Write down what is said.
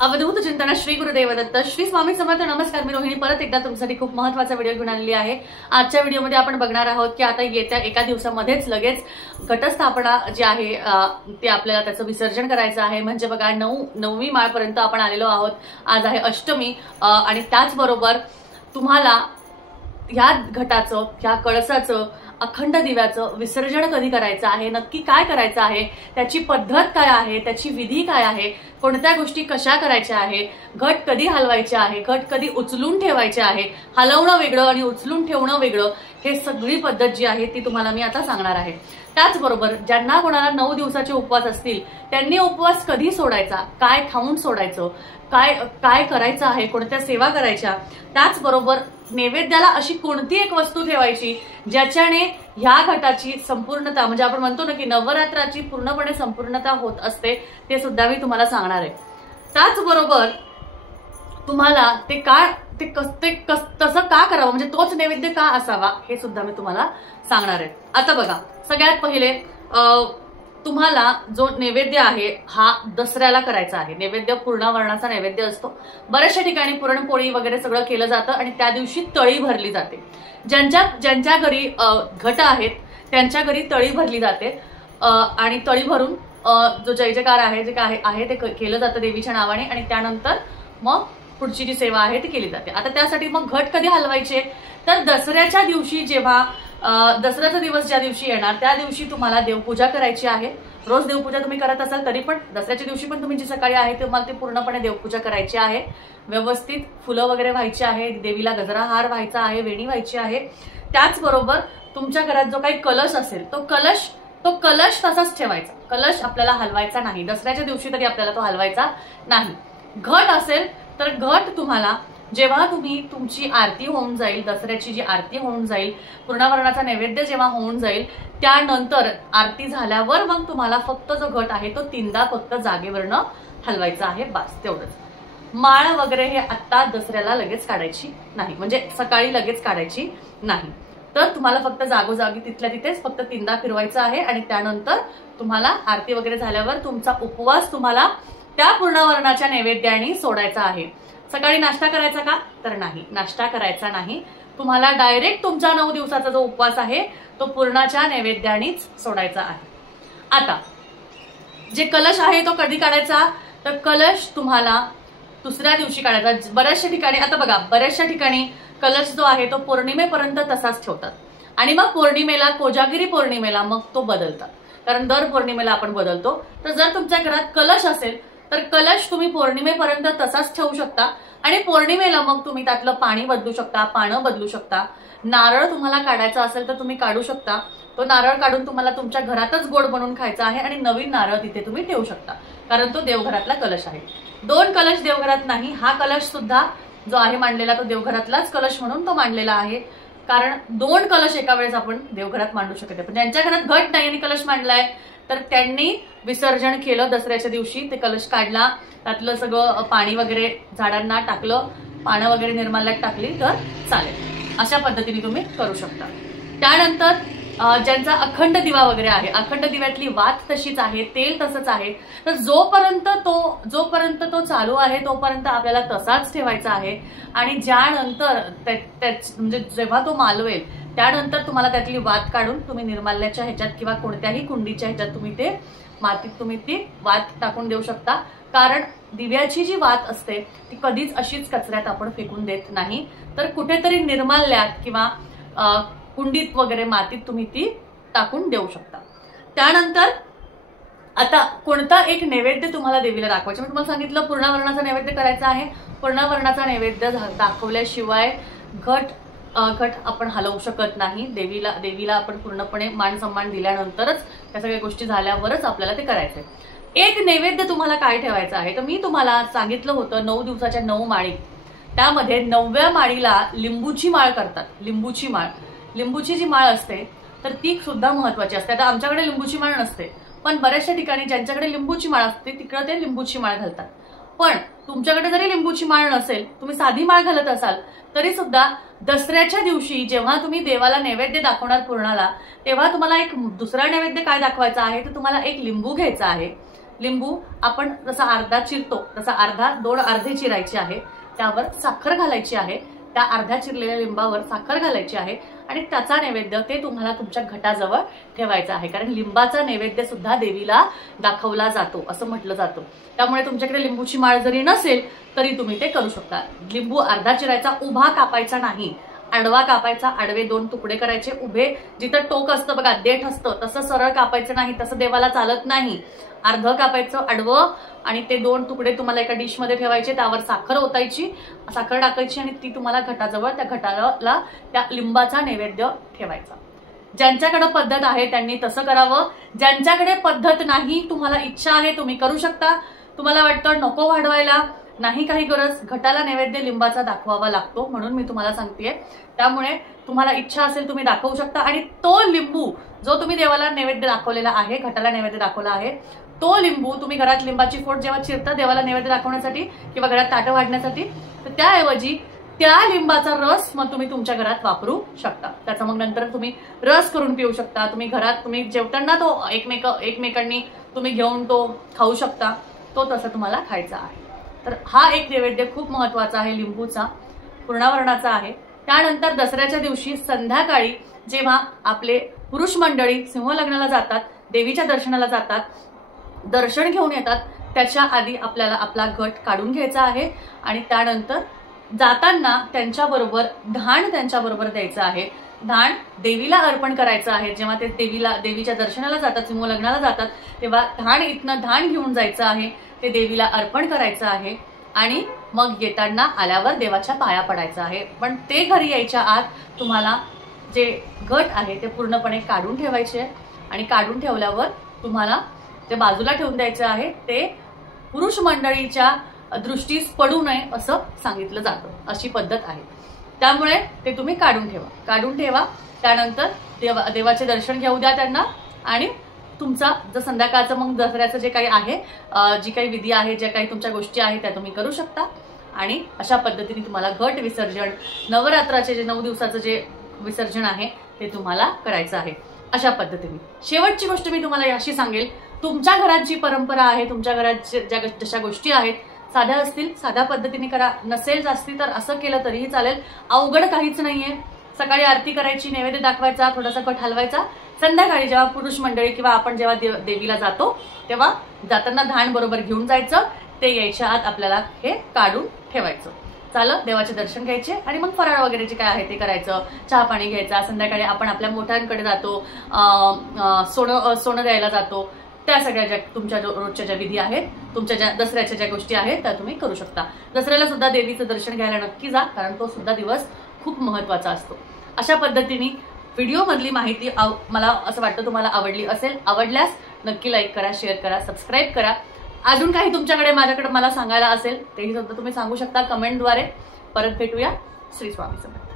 अवधूत चिंतन श्री गुरुदेव दत्त श्री स्वामी समर्थ नमस्कार। मी रोहिणी परत एकदा तुमच्यासाठी खूप महत्त्वाचा व्हिडिओ घेऊन आलेली आहे। आजच्या व्हिडिओमध्ये आपण बघणार आहोत की आता येत्या एका दिवसामध्येच लगेच घटस्थापना जी आहे ते आपल्याला त्याचं विसर्जन करायचं आहे। म्हणजे बघा 9वी माळपर्यंत आपण आलेलो आहोत। आज आहे अष्टमी आणि त्याचबरोबर तुम्हाला ह्या घटाचं ह्या कळसाचं अखंड दिव्याचं विसर्जन कधी करायचं आहे, नक्की काय करायचं आहे, त्याची पद्धत काय आहे, त्याची विधी काय आहे, कोणत्या गोष्टी कशा करायच्या आहे, घट कधी हलवायचे आहे, घट कधी उचलून ठेवायचे आहे, हलवणं वेगळं आणि उचलून ठेवणं वेगळं, हे सगळी पद्धत जी आहे ती तुम्हाला मी आता सांगणार आहे। त्याचबरोबर ज्यांना कोणाला 9 दिवसाचे उपवास असतील त्यांनी उपवास कधी सोडायचा, काय खाऊन सोडायचं, काय काय करायचं आहे, कोणत्या सेवा करायच्या, त्याचबरोबर नैवेद्याला अशी कोणती एक वस्तू ठेवायची ज्याच्याने ह्या घटाची संपूर्णता, म्हणजे आपण म्हणतो ना की नवरात्राची पूर्णपणे संपूर्णता होत असते, ते सुद्धा मी तुम्हाला सांगणार आहे। त्याचबरोबर तुम्हाला ते काय तसं का करावं, म्हणजे तोच नैवेद्य का असावा, हे सुद्धा मी तुम्हाला सांगणार आहे। आता बघा, सगळ्यात पहिले तुम्हाला जो नैवेद्य आहे हा दसऱ्याला करायचा आहे। नैवेद्य पूर्णावरणाचा नैवेद्य असतो। बऱ्याचशा ठिकाणी पुरणपोळी वगैरे सगळं केलं जातं आणि त्या दिवशी तळी भरली जाते। ज्यांच्या घरी घट आहेत त्यांच्या घरी तळी भरली जाते आणि तळी भरून जो जय जयकार आहे जे काय आहे ते केलं जातं देवीच्या नावाने आणि त्यानंतर मग पुढची जी सेवा आहे ती केली जाते। आता त्यासाठी मग घट कधी हलवायचे, तर दसऱ्याच्या दिवशी, जेव्हा दसऱ्याचा दिवस ज्या दिवशी येणार त्या दिवशी तुम्हाला देवपूजा करायची आहे। रोज देवपूजा तुम्ही करत असाल तरी पण दसऱ्याच्या दिवशी पण तुम्ही जी सकाळी आहे तुम्हाला ती पूर्णपणे देवपूजा करायची आहे। व्यवस्थित फुलं वगैरे व्हायची आहे, देवीला गजराहार व्हायचा आहे, वेणी व्हायची आहे। त्याचबरोबर तुमच्या घरात जो काही कलश असेल तो कलश तसाच ठेवायचा। कलश आपल्याला हलवायचा नाही, दसऱ्याच्या दिवशी तरी आपल्याला तो हलवायचा नाही। घट असेल तर घट तुम्हाला जेव्हा तुमची आरती होऊन जाईल, दसऱ्याची जी आरती होऊन जाईल, पूर्णावरणाचा नैवेद्य जेव्हा होऊन जाईल त्यानंतर आरती झाल्यावर मग तुम्हाला फक्त जो घट आहे तो 3दा फक्त जागेवरनं हलवायचा आहे, बस तेवढंच। माळ वगैरे हे आता दसऱ्याला लगेच काढायची नाही, म्हणजे सकाळी लगेच काढायची नाही, तर तुम्हाला फक्त जागोजागी तिथल्या तिथेच फक्त 3दा फिरवायचं आहे आणि त्यानंतर तुम्हाला आरती वगैरे झाल्यावर तुमचा उपवास तुम्हाला त्या पूर्णावरणाच्या नैवेद्याने सोडायचा आहे। सकाळी नाश्ता करायचा का, तर नाही, नाश्ता करायचा नाही। तुम्हाला डायरेक्ट तुमचा 9 दिवसाचा जो उपवास आहे तो पूर्णाच्या नैवेद्यानेच सोडायचा आहे। आता जे कलश आहे तो कधी काढायचा, तर कलश तुम्हाला दुसऱ्या दिवशी काढायचा। बऱ्याचशा ठिकाणी आता बघा, बऱ्याचशा ठिकाणी कलश जो आहे तो पौर्णिमेपर्यंत तसाच ठेवतात आणि मग पौर्णिमेला, कोजागिरी पौर्णिमेला मग तो बदलतात, कारण दर पौर्णिमेला आपण बदलतो। तर जर तुमच्या घरात कलश असेल तर कलश तुम्ही पौर्णिमेपर्यंत तसाच ठेवू शकता आणि पौर्णिमेला मग तुम्ही त्यातलं पाणी बदलू शकता, पानं बदलू शकता। नारळ तुम्हाला काढायचा असेल तर तुम्ही काढू शकता, तो नारळ काढून तुम्हाला तुमच्या घरातच गोड बनवून खायचा आहे आणि नवीन नारळ तिथे तुम्ही ठेवू शकता, कारण तो देवघरातला कलश आहे। 2 कलश देवघरात नाही, हा कलश सुद्धा जो आहे मांडलेला तो देवघरातलाच कलश म्हणून तो मांडलेला आहे, कारण 2 कलश एका वेळेस आपण देवघरात मांडू शकत नाही। पण ज्यांच्या घरात घट नाही आणि कलश मांडलाय तर त्यांनी विसर्जन केलं दसऱ्याच्या दिवशी, ते कलश काढला, त्यातलं सगळं पाणी वगैरे झाडांना टाकलं, पानं वगैरे निर्माल्यात टाकली तर चालेल। अशा पद्धतीने तुम्ही करू शकता। त्यानंतर ज्यांचा अखंड दिवा वगैरे आहे, अखंड दिव्यातली वात तशीच आहे, तेल तसंच आहे, तर जोपर्यंत तो चालू आहे तोपर्यंत आपल्याला तसाच ठेवायचा आहे आणि ज्यानंतर म्हणजे जेव्हा तो मालवेल त्यानंतर तुम्हाला त्यातली वात काढून तुम्ही निर्माल्याच्या ह्याच्यात किंवा कोणत्याही कुंडीच्या ह्याच्यात तुम्ही ते मातीत तुम्ही ती वात टाकून देऊ शकता, कारण दिव्याची जी वात असते ती कधीच अशीच कचऱ्यात आपण फेकून देत नाही, तर कुठेतरी निर्माल्यात किंवा कुंडीत वगैरे मातीत तुम्ही ती टाकून देऊ शकता। त्यानंतर आता कोणता एक नैवेद्य तुम्हाला देवीला दाखवायचा, मी तुम्हाला सांगितलं पूर्णावरणाचा नैवेद्य करायचा आहे। पूर्णावरणाचा नैवेद्य दाखवल्याशिवाय घट आपण हलवू शकत नाही। देवीला आपण पूर्णपणे मान सन्मान दिल्यानंतरच त्या सगळ्या गोष्टी झाल्यावरच आपल्याला ते करायचंय। एक नैवेद्य तुम्हाला काय ठेवायचं आहे, तर मी तुम्हाला सांगितलं होतं 9 दिवसाच्या 9 माळी, त्यामध्ये 9व्या माळीला लिंबूची माळ करतात। लिंबूची जी माळ असते तर ती सुद्धा महत्वाची असते। आता आमच्याकडे लिंबूची माळ नसते, पण बऱ्याचशा ठिकाणी ज्यांच्याकडे लिंबूची माळ असते तिकडे ते लिंबूची माळ घालतात। पण तुमच्याकडे जरी लिंबूची माळ नसेल, तुम्ही साधी माळ घालत असाल तरी सुद्धा दसऱ्याच्या दिवशी जेव्हा तुम्ही देवाला नैवेद्य दाखवणार पूर्णाला, तेव्हा तुम्हाला एक दुसरा नैवेद्य काय दाखवायचा आहे, तर तुम्हाला एक लिंबू घ्यायचा आहे। लिंबू आपण जसा अर्धा चिरतो तसा अर्धा 2 अर्धे चिरायचे आहे, त्यावर साखर घालायची आहे, त्या अर्ध्या चिरलेल्या लिंबावर साखर घालायची आहे आणि त्याचा नैवेद्य ते तुम्हाला तुमच्या घटाजवळ ठेवायचा आहे, कारण लिंबाचा नैवेद्य सुद्धा देवीला दाखवला जातो असं म्हटलं जातं। त्यामुळे तुमच्याकडे लिंबूची माळ जरी नसेल तरी तुम्ही ते करू शकता। लिंबू अर्धा चिरायचा, उभा कापायचा नाही, आडवा कापायचा, आडवे 2 तुकडे करायचे, उभे जिथं टोक असतं बघा देठ असतं तसं सरळ कापायचं नाही, तसं देवाला चालत नाही, अर्ध कापायचं आडवं आणि ते 2 तुकडे तुम्हाला एका डिश मध्ये ठेवायचे, त्यावर साखर ओतायची, साखर टाकायची आणि ती तुम्हाला घटाजवळ त्या घटाला त्या लिंबाचा नैवेद्य ठेवायचा। ज्यांच्याकडे पद्धत आहे त्यांनी तसं करावं, ज्यांच्याकडे पद्धत नाही, तुम्हाला इच्छा आहे तुम्ही करू शकता, तुम्हाला वाटतं नको वाढवायला, नाही काही गरज, घटाला नैवेद्य लिंबाचा दाखवावा लागतो म्हणून मी तुम्हाला सांगतेय, त्यामुळे तुम्हाला इच्छा असेल तुम्ही दाखवू शकता। आणि तो लिंबू जो तुम्ही देवाला नैवेद्य दाखवलेला आहे, घटाला नैवेद्य दाखवला आहे, तो लिंबू तुम्ही घरात लिंबाची फोड जेव्हा चिरता देवाला नैवेद्य दाखवण्यासाठी किंवा घरात ताटं वाढण्यासाठी, तर त्याऐवजी त्या लिंबाचा रस मग तुम्ही तुमच्या घरात वापरू शकता। त्याचा मग नंतर तुम्ही रस करून पिऊ शकता, तुम्ही घरात तुम्ही जेवताना तो एकमेकांनी तुम्ही घेऊन तो खाऊ शकता, तो तसं तुम्हाला खायचा आहे। तर हा एक नैवेद्य खूप महत्वाचा आहे, लिंबूचा पूर्णावरणाचा आहे। त्यानंतर दसऱ्याच्या दिवशी संध्याकाळी जेव्हा आपले पुरुष मंडळी सिंहलग्नाला जातात, देवीच्या दर्शनाला जातात, दर्शन घेऊन येतात, त्याच्या आधी आपल्याला आपला घट काढून घ्यायचा आहे आणि त्यानंतर जाताना त्यांच्याबरोबर धाण त्यांच्याबरोबर द्यायचं आहे, धाण देवीला अर्पण करायचं आहे। जेव्हा ते देवीच्या दर्शनाला जातात, सिंहलग्नाला जातात, तेव्हा धाण इथनं धाण घेऊन जायचं आहे, ते देवीला अर्पण करायचं आहे आणि मग येताना आल्यावर देवाच्या पाया पडायचं आहे। पण ते घरी यायच्या आत तुम्हाला जे घट आहे ते पूर्णपणे काढून ठेवायचे आणि काढून ठेवल्यावर तुम्हाला ते बाजूला ठेवून द्यायचे आहे, ते पुरुष मंडळीच्या दृष्टीस पडू नये असं सांगितलं जातं, अशी पद्धत आहे। त्यामुळे ते तुम्ही काढून ठेवा। त्यानंतर देवाचे दर्शन घेऊ द्या त्यांना आणि तुमचा जर संध्याकाळचं मग दसऱ्याचं जे काही आहे, जी काही विधी आहे, ज्या काही तुमच्या गोष्टी आहेत त्या तुम्ही करू शकता आणि अशा पद्धतीने तुम्हाला घट विसर्जन, नवरात्राचे जे 9 दिवसाचं जे विसर्जन आहे ते तुम्हाला करायचं आहे अशा पद्धतीने। शेवटची गोष्ट मी तुम्हाला अशी सांगेल, तुमच्या घरात जी परंपरा आहे, तुमच्या घरात जशा गोष्टी आहेत साध्या असतील साध्या पद्धतीने करा, नसेल जास्ती तर असं केलं तरीही चालेल, अवघड काहीच नाहीये। सकाळी आरती करायची, नैवेद्य दाखवायचा, थोडासा कट हलवायचा, संध्याकाळी जेव्हा पुरुष मंडळी किंवा आपण जेव्हा देवीला जातो तेव्हा जाताना धाण बरोबर घेऊन जायचं, ते यायच्या आत आपल्याला हे काढून ठेवायचं। चालं, देवाचे दर्शन घ्यायचे आणि मग फराळ वगैरे जे काय आहे ते करायचं, चहा पाणी घ्यायचा, संध्याकाळी आपण आपल्या मोठ्यांकडे जातो, सोनं द्यायला जातो, त्या सगळ्या ज्या तुमच्या रोजच्या ज्या विधी आहेत, तुमच्या ज्या दसऱ्याच्या ज्या गोष्टी आहेत त्या तुम्ही करू शकता। दसऱ्याला सुद्धा देवीचं दर्शन घ्यायला नक्की जा, कारण तो सुद्धा दिवस खूप महत्वाचा असतो। अशा पद्धतीने व्हिडिओ मधली माहिती मला असं वाटतं तुम्हाला आवडली असेल, आवडल्यास नक्की लाईक करा, शेअर करा, सबस्क्राईब करा। अजून काही तुमच्याकडे माझ्याकडे मला सांगायला असेल तेही सुद्धा तुम्ही सांगू शकता कमेंटद्वारे। परत भेटूया। श्री स्वामी समर्थ।